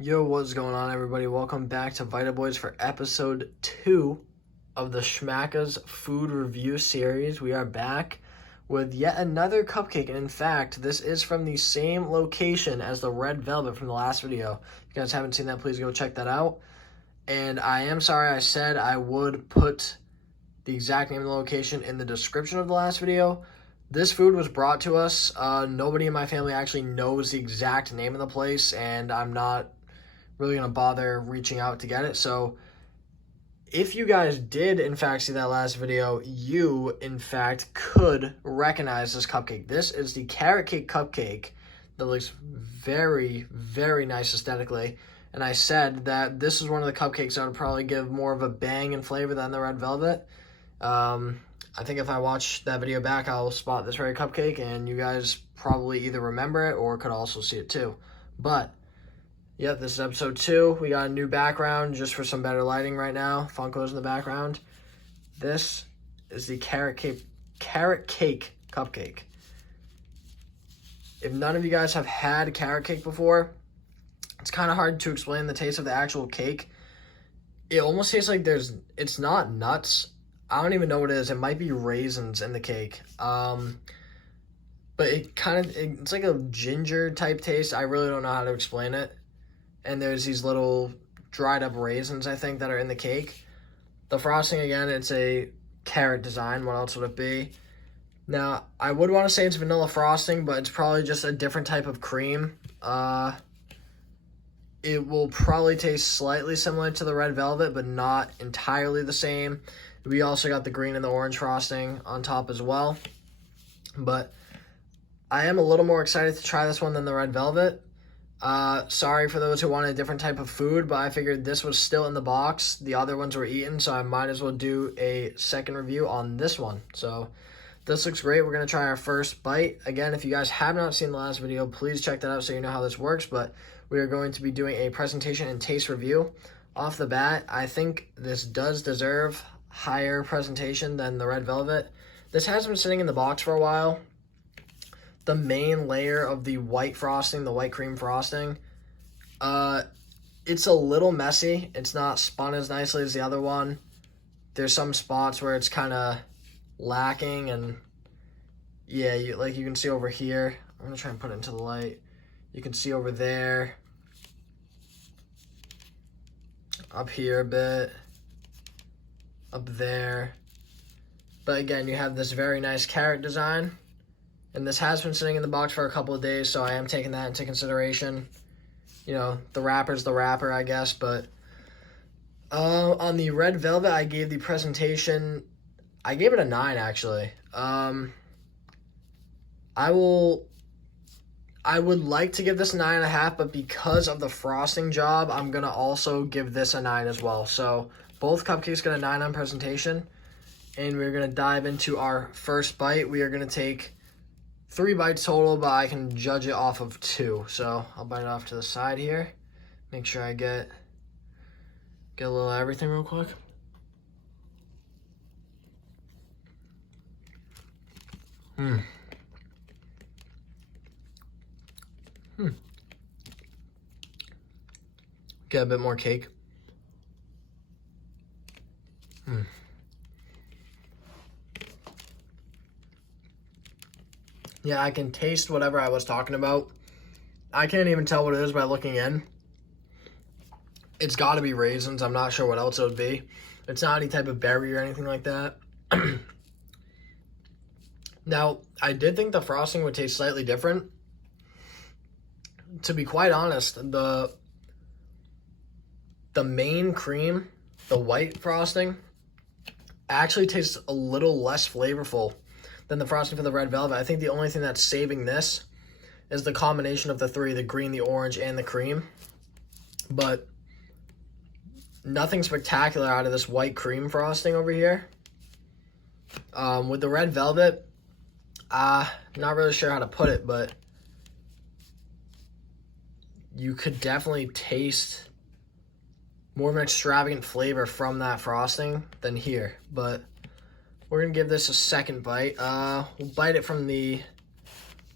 Yo, what's going on, everybody? Welcome back to Vita Boys for episode 2 of the Shmackas food review series. We are back with yet another cupcake, and in fact, this is from the same location as the red velvet from the last video. If you guys haven't seen that, please go check that out. And I am sorry, I said I would put the exact name of the location in the description of the last video. This food was brought to us. Nobody in my family actually knows the exact name of the place, and I'm not really gonna bother reaching out to get it. So if you guys did in fact see that last video, you in fact could recognize this cupcake. This is the carrot cake cupcake that looks very, very nice aesthetically. And I said that this is one of the cupcakes that would probably give more of a bang and flavor than the red velvet. I think if I watch that video back, I'll spot this very cupcake, and you guys probably either remember it or could also see it too. But yep, this is episode 2. We got a new background just for some better lighting right now. Funkos in the background. This is the carrot cake cupcake. If none of you guys have had carrot cake before, it's kind of hard to explain the taste of the actual cake. It almost tastes like it's not nuts. I don't even know what it is. It might be raisins in the cake. But it's like a ginger type taste. I really don't know how to explain it. And there's these little dried up raisins, I think, that are in the cake. The frosting, again, it's a carrot design. What else would it be? Now, I would want to say it's vanilla frosting, but it's probably just a different type of cream. It will probably taste slightly similar to the red velvet, but not entirely the same. We also got the green and the orange frosting on top as well. But I am a little more excited to try this one than the red velvet. Sorry for those who wanted a different type of food, but I figured this was still in the box. The other ones were eaten, so I might as well do a second review on this one. So this looks great. We're going to try our first bite. Again, if you guys have not seen the last video, please check that out so you know how this works. But we are going to be doing a presentation and taste review. Off the bat, I think this does deserve higher presentation than the red velvet. This has been sitting in the box for a while. The main layer of the white frosting, the white cream frosting, it's a little messy. It's not spun as nicely as the other one. There's some spots where it's kind of lacking, and yeah, you can see over here. I'm gonna try and put it into the light. You can see over there, up here a bit, up there. But again, you have this very nice carrot design. And this has been sitting in the box for a couple of days, so I am taking that into consideration. You know, the wrapper's the wrapper, I guess. But on the red velvet, I gave the presentation, I gave it a 9, actually. I would like to give this a 9.5, but because of the frosting job, I'm going to also give this a 9 as well. So both cupcakes got a 9 on presentation. And we're going to dive into our first bite. We are going to take 3 bites total, but I can judge it off of 2. So I'll bite it off to the side here. Make sure I get a little of everything real quick. Get a bit more cake. Yeah, I can taste whatever I was talking about. I can't even tell what it is by looking in. It's got to be raisins. I'm not sure what else it would be. It's not any type of berry or anything like that. Now, I did think the frosting would taste slightly different. To be quite honest, the main cream, the white frosting, actually tastes a little less flavorful than the frosting for the red velvet. I think the only thing that's saving this is the combination of the 3, the green, the orange, and the cream. But nothing spectacular out of this white cream frosting over here. With the red velvet, not really sure how to put it, but you could definitely taste more of an extravagant flavor from that frosting than here. But we're going to give this a second bite. We'll bite it from the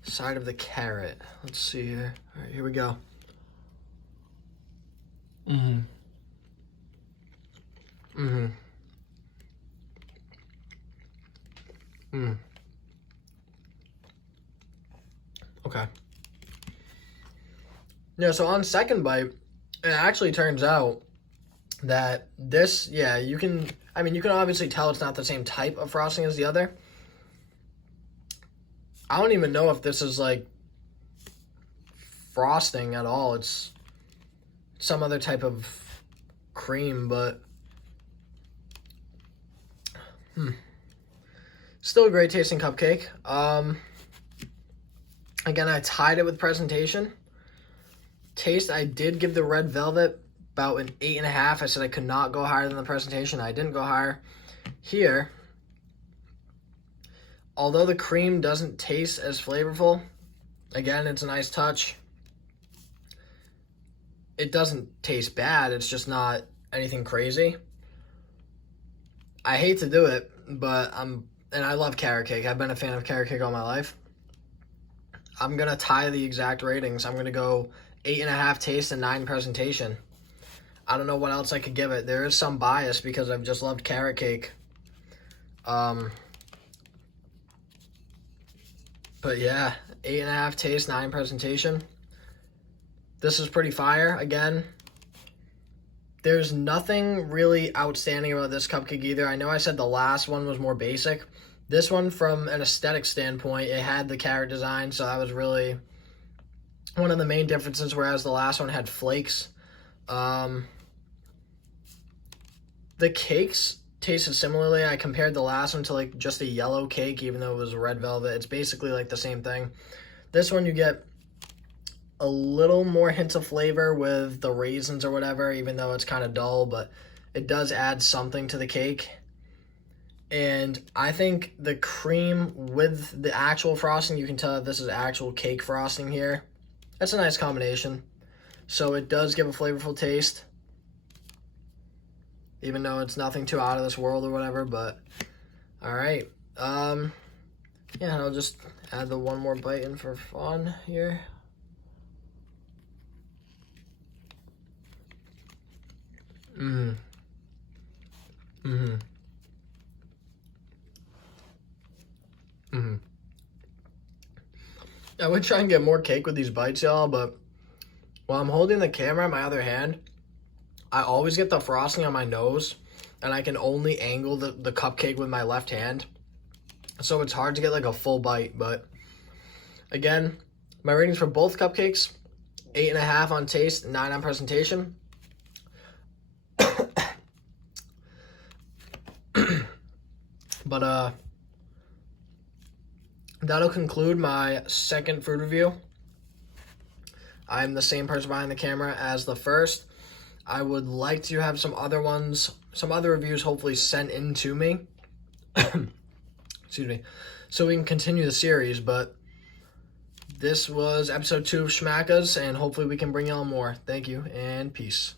side of the carrot. Let's see here. All right, here we go. Mm-hmm. Mm-hmm. Mm. Okay. Yeah, so on second bite, it actually turns out that this, yeah, you can obviously tell it's not the same type of frosting as the other. I don't even know if this is like frosting at all. It's some other type of cream, but still a great tasting cupcake. Again, I tied it with presentation. Taste, I did give the red velvet about an 8.5. I said I could not go higher than the presentation. I didn't go higher. Here, although the cream doesn't taste as flavorful, again, it's a nice touch. It doesn't taste bad. It's just not anything crazy. I hate to do it, but and I love carrot cake. I've been a fan of carrot cake all my life. I'm going to tie the exact ratings. I'm going to go 8.5 taste and 9 presentation. I don't know what else I could give it. There is some bias because I've just loved carrot cake. But yeah, 8.5 taste, 9 presentation. This is pretty fire. Again, there's nothing really outstanding about this cupcake either. I know I said the last one was more basic. This one, from an aesthetic standpoint, it had the carrot design, so that was really one of the main differences, whereas the last one had flakes. The cakes tasted similarly. I compared the last one to like just a yellow cake, even though it was red velvet. It's basically like the same thing. This one you get a little more hints of flavor with the raisins or whatever, even though it's kind of dull, but it does add something to the cake. And I think the cream with the actual frosting, you can tell that this is actual cake frosting here. That's a nice combination. So it does give a flavorful taste, even though it's nothing too out of this world or whatever, but all right. Yeah, and I'll just add the one more bite in for fun here. Mm-hmm. Mm-hmm. Mm-hmm. I would try and get more cake with these bites, y'all, but while I'm holding the camera in my other hand, I always get the frosting on my nose, and I can only angle the cupcake with my left hand. So it's hard to get like a full bite, but again, my ratings for both cupcakes, 8.5 on taste, 9 on presentation. But that'll conclude my second food review. I'm the same person behind the camera as the first. I would like to have some other reviews hopefully sent in to me. Excuse me. So we can continue the series, but this was episode 2 of Shmackas, and hopefully we can bring y'all more. Thank you, and peace.